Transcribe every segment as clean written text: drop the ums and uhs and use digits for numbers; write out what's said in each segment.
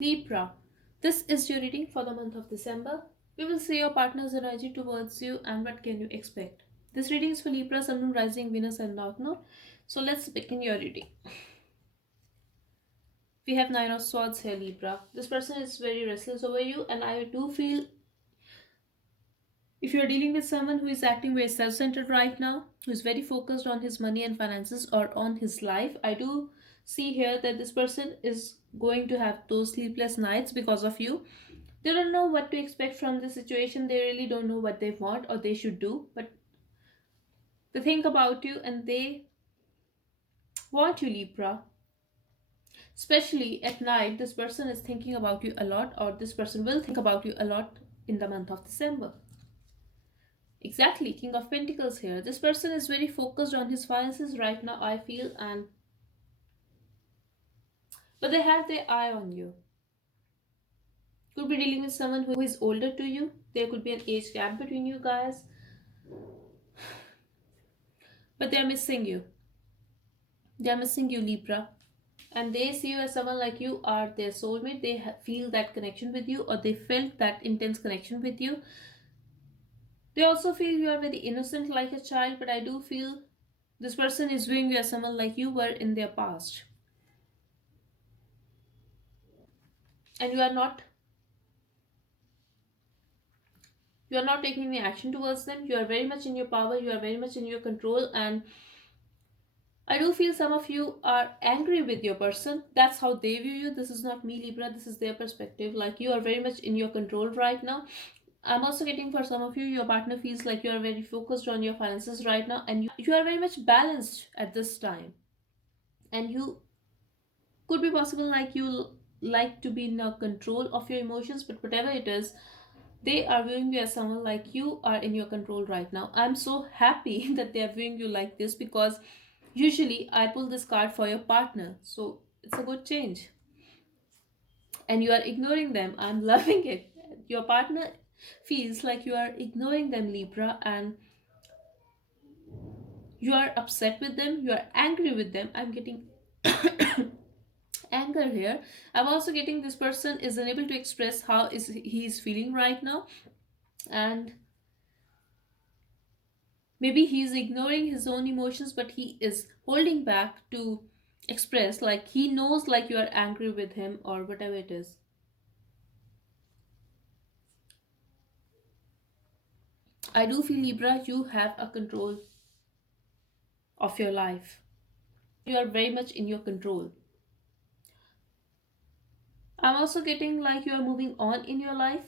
Libra, this is your reading for the month of December. We will see your partner's energy towards you and what can you expect. This reading is for Libra, Sun, Moon, Rising, Venus, and North Node. So let's begin your reading. We have Nine of Swords here, Libra. This person is very restless over you, and I do feel if you're dealing with someone who is acting very self centered right now, who is very focused on his money and finances or on his life, I do see here that this person is going to have those sleepless nights because of you. They don't know what to expect from the situation, they really don't know what they want or they should do, but they think about you and they want you, Libra. Especially at night, this person is thinking about you a lot, or this person will think about you a lot in the month of December. Exactly, King of Pentacles here. This person is very focused on his finances right now, I feel, and but they have their eye on you. Could be dealing with someone who is older to you. There could be an age gap between you guys, but they're missing you. They're missing you, Libra. And they see you as someone like you are their soulmate. They feel that connection with you, or they felt that intense connection with you. They also feel you are very innocent like a child, but I do feel this person is viewing you as someone like you were in their past. And you are not taking any action towards them. You are very much in your power, you are very much in your control, and I do feel some of you are angry with your person. That's how they view you. This is not me, Libra, this is their perspective. Like you are very much in your control right now. I'm also getting for some of you, your partner feels like you are very focused on your finances right now, and you are very much balanced at this time. And you could be possible like you like to be in control of your emotions, but whatever it is, they are viewing you as someone like you are in your control right now. I'm so happy that they are viewing you like this, because usually I pull this card for your partner, so it's a good change. And you are ignoring them. I'm loving it. Your partner feels like you are ignoring them, Libra, and you are upset with them, you are angry with them. I'm getting anger here. I'm also getting this person is unable to express how is he is feeling right now, and maybe he's ignoring his own emotions, but he is holding back to express, like he knows like you are angry with him or whatever it is. I do feel, Libra, you have a control of your life. You are very much in your control. I'm also getting like you are moving on in your life.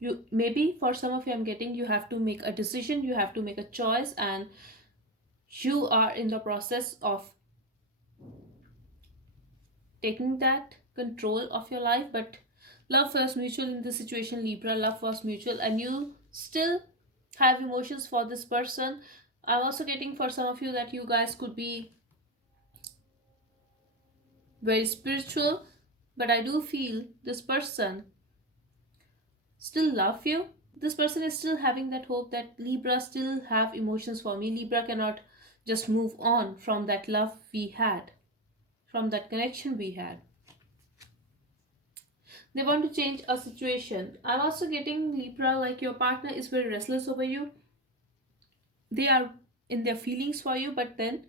You maybe for some of you, I'm getting you have to make a decision, you have to make a choice, and you are in the process of taking that control of your life. But love was mutual in this situation, Libra. Love was mutual, and you still have emotions for this person. I'm also getting for some of you that you guys could be very spiritual, but I do feel this person still love you. This person is still having that hope that Libra still have emotions for me. Libra cannot just move on from that love we had, from that connection we had. They want to change a situation. I'm also getting, Libra, like your partner is very restless over you. They are in their feelings for you, but then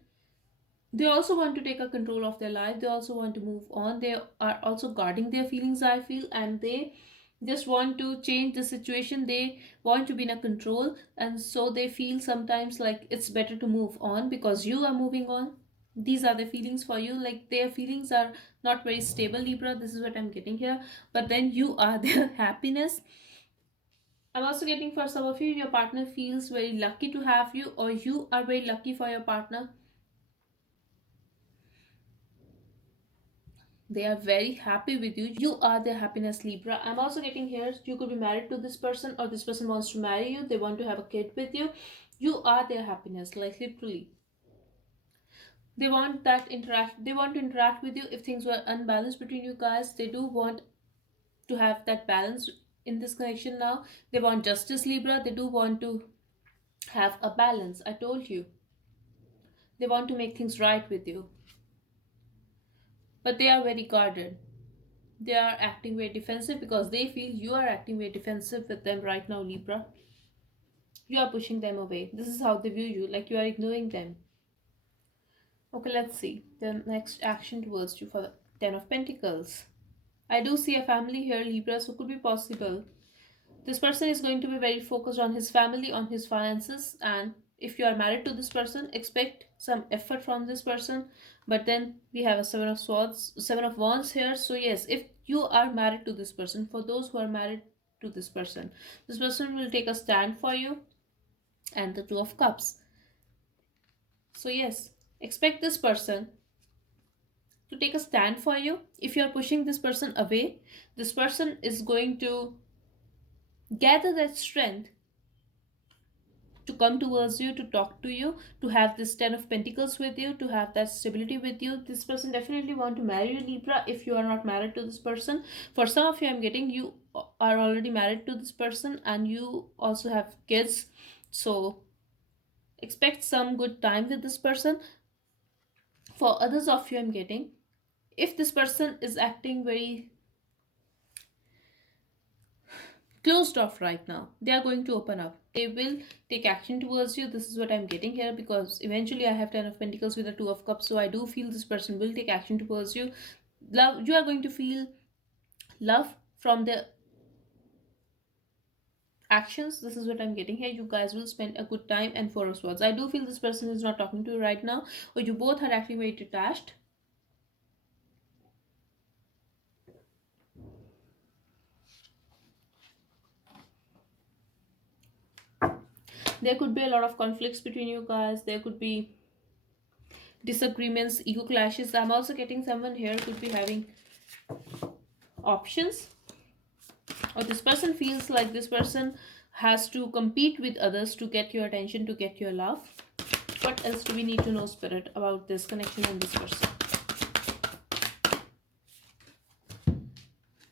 they also want to take a control of their life. They also want to move on. They are also guarding their feelings, I feel, and they just want to change the situation. They want to be in a control, and so they feel sometimes like it's better to move on because you are moving on. These are the feelings for you. Like their feelings are not very stable, Libra. This is what I'm getting here. But then you are their happiness. I'm also getting for some of you, your partner feels very lucky to have you, or you are very lucky for your partner. They are very happy with you. You are their happiness, Libra. I'm also getting here, you could be married to this person, or this person wants to marry you. They want to have a kid with you. You are their happiness, like literally. They want to interact with you. If things were unbalanced between you guys, they do want to have that balance in this connection now. They want justice, Libra. They do want to have a balance. I told you. They want to make things right with you. But they are very guarded. They are acting very defensive because they feel you are acting very defensive with them right now, Libra. You are pushing them away. This is how they view you, like you are ignoring them. Okay, let's see the next action towards you for the Ten of Pentacles. I do see a family here, Libra, so could be possible. This person is going to be very focused on his family, on his finances, and if you are married to this person, expect some effort from this person. But then we have a Seven of Wands here. So yes, if you are married to this person, for those who are married to this person will take a stand for you, and the Two of Cups. So yes, expect this person to take a stand for you. If you are pushing this person away, this person is going to gather that strength to come towards you, to talk to you, to have this Ten of Pentacles with you, to have that stability with you. This person definitely want to marry you, Libra, if you are not married to this person. For some of you, I'm getting you are already married to this person and you also have kids. So expect some good time with this person. For others of you, I'm getting, if this person is acting very closed off right now, they are going to open up, they will take action towards you. This is what I'm getting here, because eventually I have Ten of Pentacles with the Two of Cups, so I do feel this person will take action towards you. Love, you are going to feel love from the actions. This is what I'm getting here. You guys will spend a good time. And Four of Swords, I do feel this person is not talking to you right now, or you both are actually very detached. There could be a lot of conflicts between you guys. There could be disagreements, ego clashes. I'm also getting someone here could be having options, or this person feels like this person has to compete with others to get your attention, to get your love. What else do we need to know, Spirit, about this connection and this person?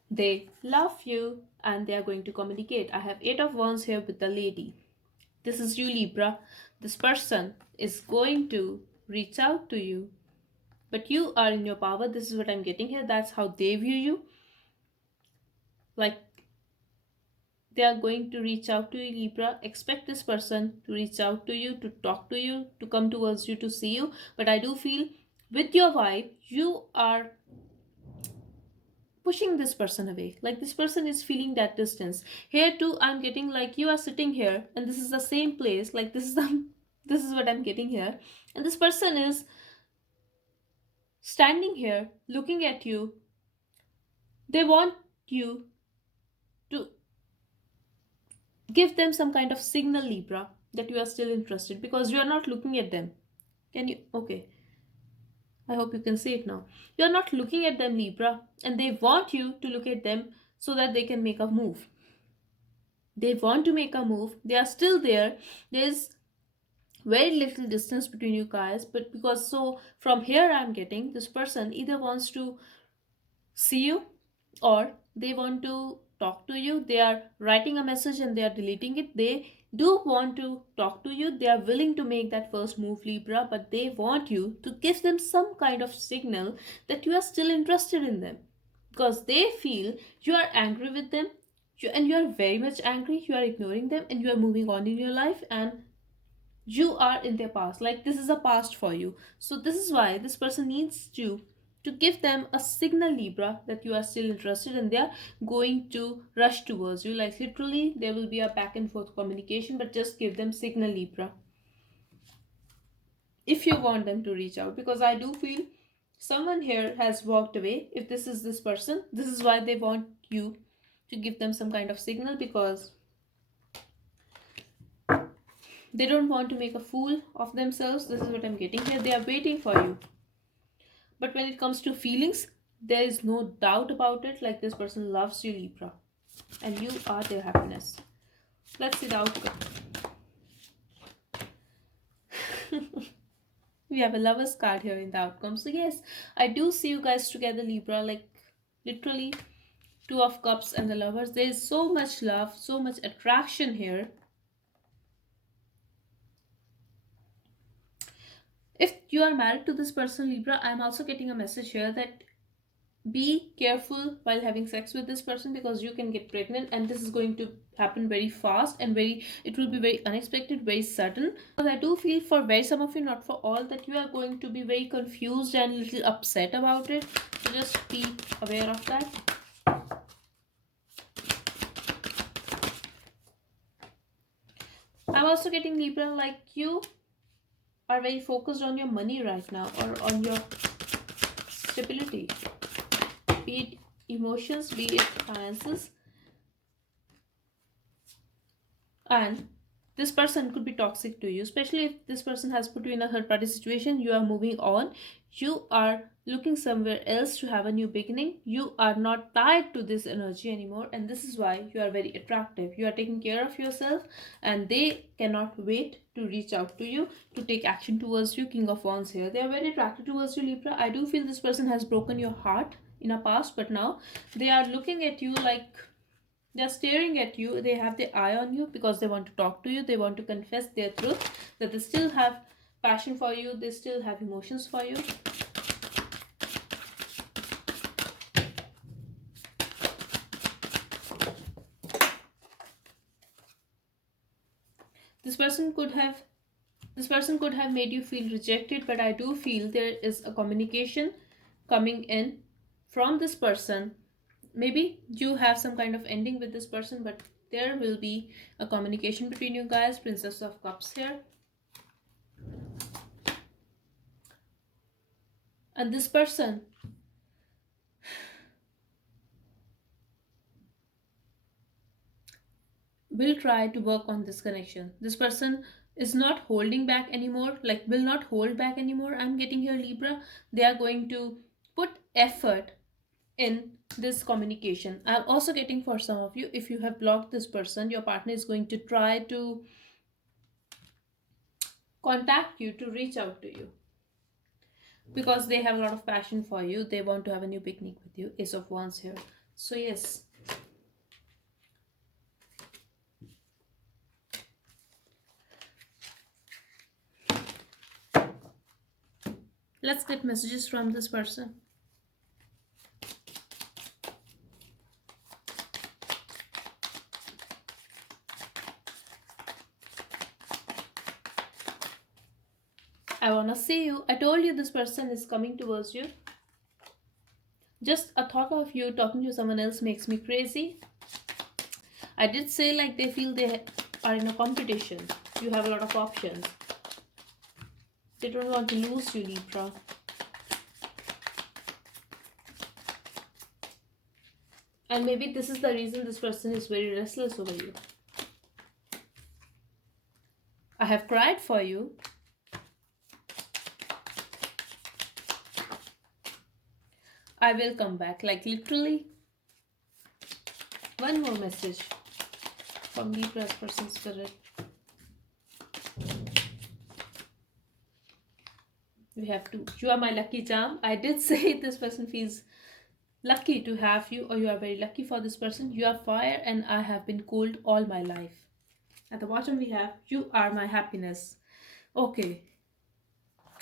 They love you and they are going to communicate. I have Eight of Wands here with the Lady. This is you, Libra. This person is going to reach out to you, but you are in your power. This is what I'm getting here. That's how they view you. Like, they are going to reach out to you, Libra. Expect this person to reach out to you, to talk to you, to come towards you, to see you. But I do feel with your vibe, you are pushing this person away. Like, this person is feeling that distance. Here too, I'm getting like you are sitting here and this is the same place. Like, this is the this is what I'm getting here. And this person is standing here looking at you. They want you to give them some kind of signal, Libra, that you are still interested, because you are not looking at them. Can you? Okay. I hope you can see it now. You are not looking at them, Libra, and they want you to look at them so that they can make a move. They want to make a move. They are still there. There's very little distance between you guys, but because so from here I'm getting this person either wants to see you or they want to talk to you. They are writing a message and they are deleting it. They do want to talk to you. They are willing to make that first move, Libra, but they want you to give them some kind of signal that you are still interested in them, because they feel you are angry with them, and you are very much angry. You are ignoring them and you are moving on in your life, and you are in their past. Like, this is a past for you. So this is why this person needs you to give them a signal, Libra, that you are still interested, and they are going to rush towards you. Like, literally there will be a back and forth communication, but just give them signal, Libra, if you want them to reach out. Because I do feel someone here has walked away. If this is this person, this is why they want you to give them some kind of signal, because they don't want to make a fool of themselves. This is what I'm getting here. They are waiting for you. But when it comes to feelings, there is no doubt about it. Like, this person loves you, Libra, and you are their happiness. Let's see the outcome. We have a Lover's card here in the outcome. So yes, I do see you guys together, Libra. Like, literally, Two of Cups and the Lovers. There is so much love, so much attraction here. If you are married to this person, Libra, I'm also getting a message here that be careful while having sex with this person, because you can get pregnant, and this is going to happen very fast and it will be very unexpected, very sudden. Because I do feel for very some of you, not for all, that you are going to be very confused and little upset about it. So just be aware of that. I'm also getting Libra, like you are very focused on your money right now, or on your stability, be it emotions, be it finances. And this person could be toxic to you, especially if this person has put you in a third party situation. You are moving on, you are looking somewhere else to have a new beginning. You are not tied to this energy anymore, and this is why you are very attractive. You are taking care of yourself, and they cannot wait to reach out to you, to take action towards you. King of Wands here, they are very attracted towards you, Libra. I do feel this person has broken your heart in a past, but now they are looking at you like they're staring at you. They have their eye on you because they want to talk to you. They want to confess their truth, that they still have passion for you. They still have emotions for you. This person could have made you feel rejected, but I do feel there is a communication coming in from this person. Maybe you have some kind of ending with this person, but there will be a communication between you guys. Princess of Cups here. And this person will try to work on this connection. This person is not holding back anymore, like will not hold back anymore. I'm getting here, Libra. They are going to put effort in this communication. I'm also getting, for some of you, if you have blocked this person, your partner is going to try to contact you, to reach out to you, because they have a lot of passion for you. They want to have a new beginning with you. Ace of Wands here. So yes, let's get messages from this person. I want to see you. I told you this person is coming towards you. Just a thought of you talking to someone else makes me crazy. I did say, like, they feel they are in a competition. You have a lot of options. They don't want to lose you, Libra. And maybe this is the reason this person is very restless over you. I have cried for you. I will come back. Like, literally. One more message from Libra's person spirit. We have two. You are my lucky charm. I did say this person feels lucky to have you, or you are very lucky for this person. You are fire and I have been cold all my life. At the bottom we have, you are my happiness. Okay.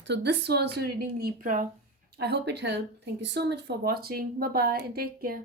So this was your reading, Libra. I hope it helped. Thank you so much for watching. Bye bye and take care.